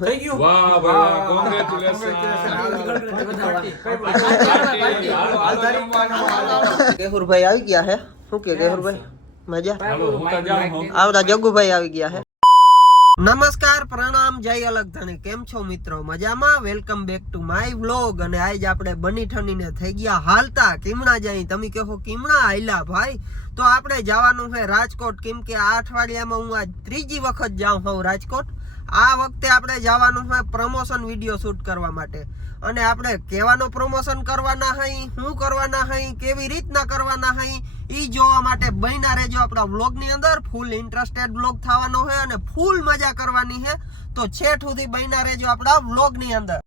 થઈ ગયું વાહ વાહ કોંગ્રેચ્યુલેશન કેહુરભાઈ આવી ગયા હે શું કે કેહુરભાઈ મજા હાલો હું તો જાઉં હું આવતા જગ્ગુભાઈ આવી ગયા હે નમસ્કાર પ્રણામ જય અલગ ધણી કેમ છો મિત્રો મજામાં welcome back to my vlog અને આજ આપણે બની ઠનીને થઈ ગયા હાલતા કિમણા જઈ તમે કહો કિમણા આયલા ભાઈ તો આપણે જવાનું છે રાજકોટ કેમ કે આ અઠવાડિયામાં હું આજ ત્રીજી વખત જાઉં છું રાજકોટ આ વખતે આપણે જવાનું છે પ્રમોશન વિડીયો શૂટ કરવા માટે અને આપણે કેવાનો પ્રમોશન કરવાના હઈ શું કરવાના હઈ કેવી રીતના કરવાના હઈ ઈ જોવા માટે બન્યા રહેજો આપણા વ્લોગની અંદર ફૂલ ઇન્ટરેસ્ટેડ વ્લોગ થવાનો છે અને ફૂલ મજા કરવાની છે તો છેઠ સુધી બન્યા રહેજો આપણા વ્લોગની અંદર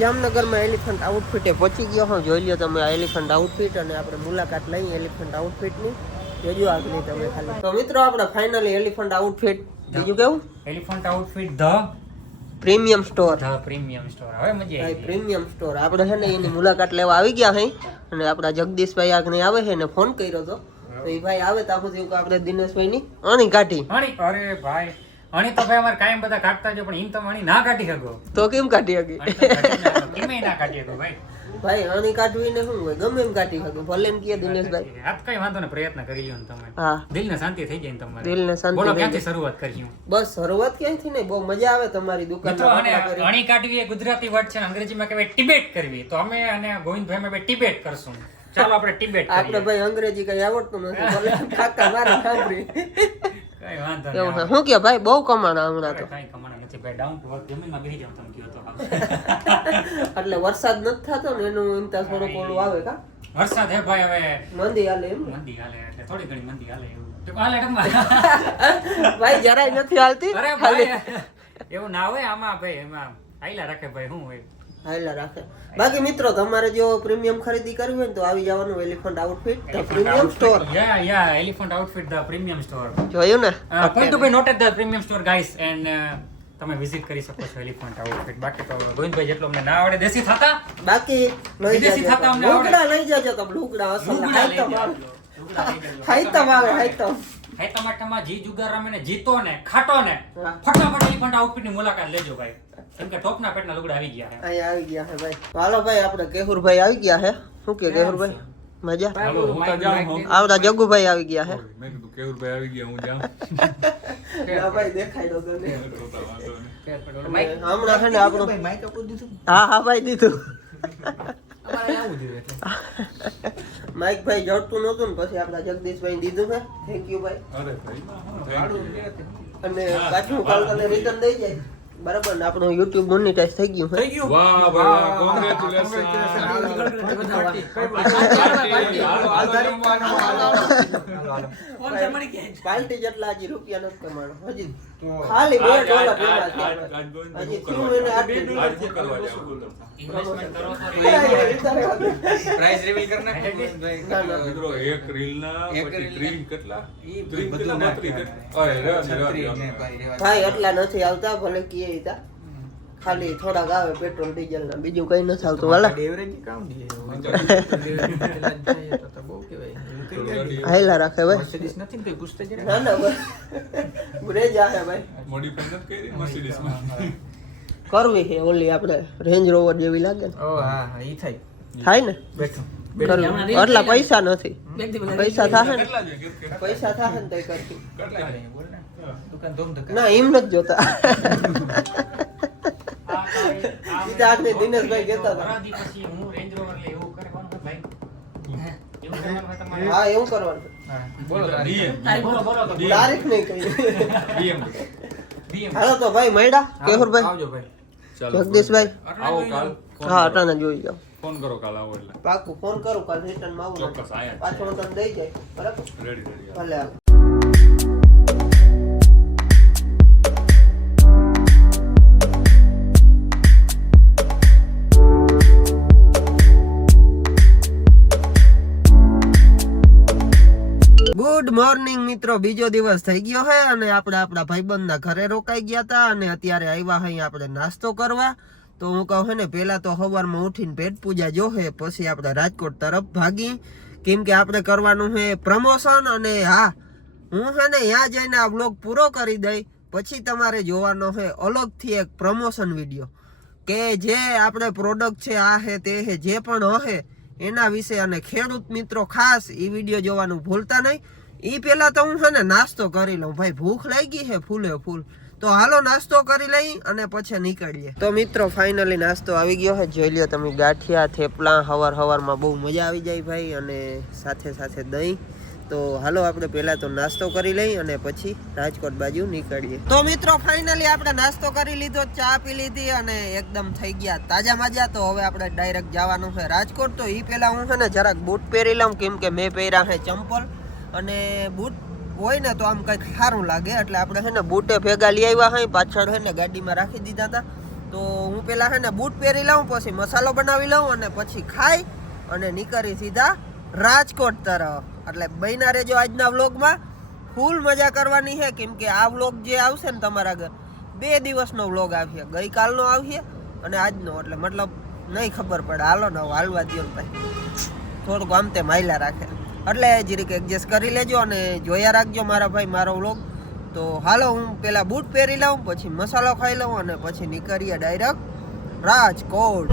જામનગરમાં એલિફન્ટ આઉટફિટે પહોંચી ગયો હું જોઈ લ્યો તમે આ એલિફન્ટ આઉટફિટ અને આપણે મુલાકાત લઈ એલિફન્ટ આઉટફિટની જોજો આગળ તમે ખાલી તો મિત્રો આપણે ફાઇનલી એલિફન્ટ આઉટફિટ બીજું કેવું elephant outfit the premium store premium store હવે મજા આવી પ્રીમિયમ સ્ટોર આપણે છે ને એની મુલાકાત લેવા આવી ગયા હઈ અને આપણા જગદીશભાઈ આગળ આવે છે ને ફોન કર્યો તો એ ભાઈ આવે તો આખું થયું કે આપણે દિનેશભાઈ ની અણી કાઢી અરે ભાઈ અણી તો ભાઈ અમારે કાયમ બધા કાઢતા જો પણ એમ તમે અણી ના કાઢી શકો તો કેમ કાઢી હકી કેમ ના કાઢી શકો ભાઈ ભાઈ અણી કાઢવી ને શું હોય ગમે એમ કાઢી શકો ભલે એમ કે દિનેશભાઈ આ કઈ વાંધો ને પ્રયત્ન કરી લ્યો ને તમે હા દિલને શાંતિ થઈ જાય ને તમારે દિલને શાંતિ બોલો ક્યાંથી શરૂઆત કરશું બસ શરૂઆત ક્યાંથી ને બહુ મજા આવે તમારી દુકાન અણી કાઢવી એ ગુજરાતી વર્ડ છે અંગ્રેજીમાં કહેવાય ટિબેટ કરવી તો અમે અને ગોવિંદભાઈ અમે ટિબેટ કરશું ચાલો આપણે ટિબેટ આપણે ભાઈ અંગ્રેજી કઈ આવડતું નથી ભલે કાકા મારે સાંભળી કઈ વાંધો નહીં શું કે ભાઈ બહુ કમાણા હમણાં તો કઈ કમાણા નથી ભાઈ ડાઉન ટુ અર્થ જમીનમાં બેસી જાવ તમે કયો તો એટલે વરસાદ નથી થતો ને એનું ઇન્તા થોડુંક ઓલું આવે કા વરસાદ હે ભાઈ હવે મંદી હાલે એમ મંદી હાલે એટલે થોડી ઘણી મંદી હાલે એવું તો હાલે ટકમાં ભાઈ જરાય નથી હાલતી અરે ભાઈ એવું ના હોય આમાં ભાઈ એમાં આઈલા રાખે ભાઈ શું હોય હાઈલા રાખે બાકી મિત્રો તમારે જો પ્રીમિયમ ખરીદી કરવી હોય તો આવી જવાનું elephant outfit the premium store યા elephant outfit the premium store જોયું ને point to be noted the premium store guys and તમે વિઝિટ કરી શકો છો એલિફન્ટ આઉટફિટ બાકી તો ગોવિંદભાઈ જેટલો અમને ના આવડે દેશી થતા બાકી વિદેશી થતા અમને આવડે લુગડા લઈ જાજો તમે લુગડા અસલ હાઈતમ આવે હાઈતમ હેતમાટામાં જી જુગાર રમે ને જીતો ને ખાટો ને ફટાફટ એલિફન્ટ આઉટફિટ ની મુલાકાત લેજો ભાઈ કેમ કે ટોપના પેટના લુગડા આવી ગયા છે અહીંયા આવી ગયા છે ભાઈ હાલો ભાઈ આપણે કેહુરભાઈ આવી ગયા છે શું કે કેહુરભાઈ મજા હાલો હું તો જાઉં હું આવતા જગ્ગુભાઈ આવી ગયા છે મેં કીધું કેવુરભાઈ આવી ગયા હું જાઉં ના ભાઈ દેખાય તો તને માઈક હમણાં છે ને આપણું માઈક આપું દીધું હા ભાઈ દીધું અમારે આવું જોઈએ એટલે માઈક ભાઈ જડતું નહોતું ને પછી આપણા જગદીશભાઈ દીધું છે થેન્ક યુ ભાઈ અરે ભાઈ અને પાછું કાલ કાલે રિટર્ન દઈ જાય બરાબર ને આપણું YouTube મોનેટાઈઝ થઈ ગયું થઈ ગયું વાહ વાહ કોંગ્રેચ્યુલેશન પાર્ટી જેટલા હજી રૂપિયા નથી કમાણો હજી ખાલી $2 ભેગા થયા હજી થયું એને ઇન્વેસ્ટમેન્ટ કરો તો પ્રાઇસ રિવીલ કરના મિત્રો એક રીલ ના પછી ક્રીમ કેટલા ક્રીમ કેટલા 32 ભાઈ એટલા નથી આવતા ભલે કીએ તા ખાલી થોડાક આવે પેટ્રોલ ડીઝલ ના બીજું કઈ નથી આવતું વાલા એવરેજ કામ નહીં ગાડી હાઈલા રાખે ભાઈ મર્સિડીઝ નથી ને તો ગુસ્સે જ ના ના ભાઈ બ્રેજ આવે ભાઈ મોડિફાઈ નથી કરી મર્સિડીઝ માં કરવી છે ઓલી આપણે રેન્જ રોવર જેવી લાગે ને ઓ હા હા ઈ થાય થાય ને બેઠો કરવી. આટલા પૈસા નથી પૈસા થાય ને કેટલા જોઈએ કે પૈસા થાય ને તઈ કરશું કેટલા બોલ ને દુકાન ધોમ ધક્કા ના એમ નથી જોતા સીધા આજની દિનેશભાઈ કહેતા હતા વરાદી પછી હું રેન્જ રોવર લે એવું કરવાનું ભાઈ એવું કરવાનું હોય તમારે હા એવું કરવાનું બોલો BM. બોલો બોલો તો તારીખ નહીં કહી BM હાલો તો ભાઈ મળ્યા કેહુરભાઈ આવજો ભાઈ ચાલો જગદીશભાઈ આવો કાલ હા અટાણે જોઈ જાઓ ફોન કરો કાલ આવો એટલે પાકું ફોન કરું કાલ રિટર્ન માં આવું ચોક્કસ આયા જ. પાછો હું તમને દઈ જાય બરાબર રેડી રેડી ભલે આવો. ગુડ મોર્નિંગ મિત્રો બીજો દિવસ થઈ ગયો છે અને આપણે આપણા ભાઈબંધના ઘરે રોકાઈ ગયા હતા અને અત્યારે આવ્યા અહીં આપણે નાસ્તો કરવા તો હું કહું છે ને પહેલા તો સવારમાં ઉઠીને પેટ પૂજા જોહે પછી આપણે રાજકોટ તરફ ભાગી કેમ કે આપણે કરવાનું છે પ્રમોશન અને હા હું છે ને ત્યાં જઈને આ બ્લોગ પૂરો કરી દઈ પછી તમારે જોવાનો છે અલગથી એક પ્રમોશન વિડીયો કે જે આપણે પ્રોડક્ટ છે આ છે તે છે જે પણ હશે એના વિશે અને ખેડૂત મિત્રો ખાસ એ વિડીયો જોવાનું ભૂલતા નહીં એ પહેલા તો હું છે ને નાસ્તો કરી લઉં ભાઈ ભૂખ લાગી છે ફૂલે ફૂલ તો હાલો નાસ્તો કરી લઈ અને પછી નીકળીએ તો મિત્રો ફાઇનલી નાસ્તો આવી ગયો છે જોઈ લ્યો તમે ગાંઠિયા થેપલા હવારમાં બહુ મજા આવી જાય ભાઈ અને સાથે સાથે દહીં તો હાલો આપણે પહેલા તો નાસ્તો કરી લઈ અને પછી રાજકોટ બાજુ નીકળીએ તો મિત્રો ફાઇનલી આપણે નાસ્તો કરી લીધો ચા પી લીધી અને એકદમ થઈ ગયા તાજા માજા તો હવે આપણે ડાયરેક્ટ જવાનું છે રાજકોટ તો એ પહેલા હું છે ને જરાક બૂટ પહેરી લઉં કેમ કે મેં પહેર્યા છે ચંપલ અને બૂટ હોય ને તો આમ કંઈક સારું લાગે એટલે આપણે છે ને બૂટે ભેગા લઈ આવ્યા હોય પાછળ છે ને ગાડીમાં રાખી દીધા હતા તો હું પહેલા છે ને બૂટ પહેરી લઉં પછી મસાલો બનાવી લઉં અને પછી ખાઈ અને નીકળી સીધા રાજકોટ તરફ એટલે બન્યા રહેજો આજના વ્લોગમાં ફૂલ મજા કરવાની છે કેમ કે આ વ્લોગ જે આવશે ને તમારા ઘર 2 દિવસનો વ્લોગ આવશે ગઈકાલનો આવશે અને આજનો એટલે મતલબ નહીં ખબર પડે હાલો ને હાલવા દો ને ભાઈ થોડુંક આમ તે માયલા રાખે એટલે જરીક એડજસ્ટ કરી લેજો અને જોયા રાખજો મારા ભાઈ મારો વ્લોગ તો હાલો હું પેલા બૂટ પહેરી લઉં પછી મસાલો ખાઈ લઉં અને પછી નીકળીએ ડાયરેક્ટ રાજકોટ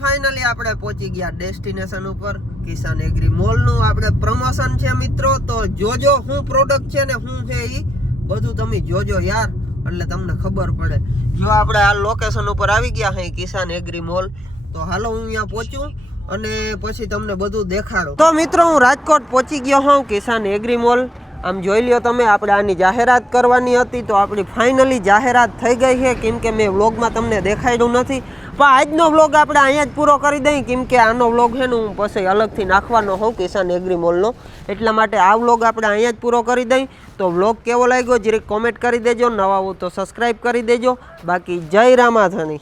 ફાઇનલી આપણે પહોંચી ગયા ડેસ્ટિનેશન ઉપર કિસાન એગ્રી મોલ નું આપણે પ્રમોશન છે મિત્રો તો જોજો શું પ્રોડક્ટ છે ને શું છે ઈ બધું તમે જોજો યાર એટલે તમને ખબર પડે જો આપણે આ લોકેશન ઉપર આવી ગયા છે કિસાન એગ્રી મોલ તો હાલો હું અહીંયા પહોંચું અને પછી તમને બધું દેખાડું તો મિત્રો હું રાજકોટ પહોંચી ગયો હું કિસાન એગ્રી મોલ આમ જોઈ લ્યો તમે આપણે આની જાહેરાત કરવાની હતી તો આપણી ફાઇનલી જાહેરાત થઈ ગઈ છે કેમ કે મેં વ્લોગમાં તમને દેખાડ્યું નથી પણ આજનો વ્લોગ આપણે અહીંયા જ પૂરો કરી દઈએ કેમ કે આનો વ્લોગ છે ને હું પછી અલગથી નાખવાનો હોઉં કિસાન એગ્રી મોલનો એટલા માટે આ વ્લોગ આપણે અહીંયા જ પૂરો કરી દઈએ તો વ્લોગ કેવો લાગ્યો જરીક કોમેન્ટ કરી દેજો નવા હો તો સબસ્ક્રાઈબ કરી દેજો બાકી જય રામાધણી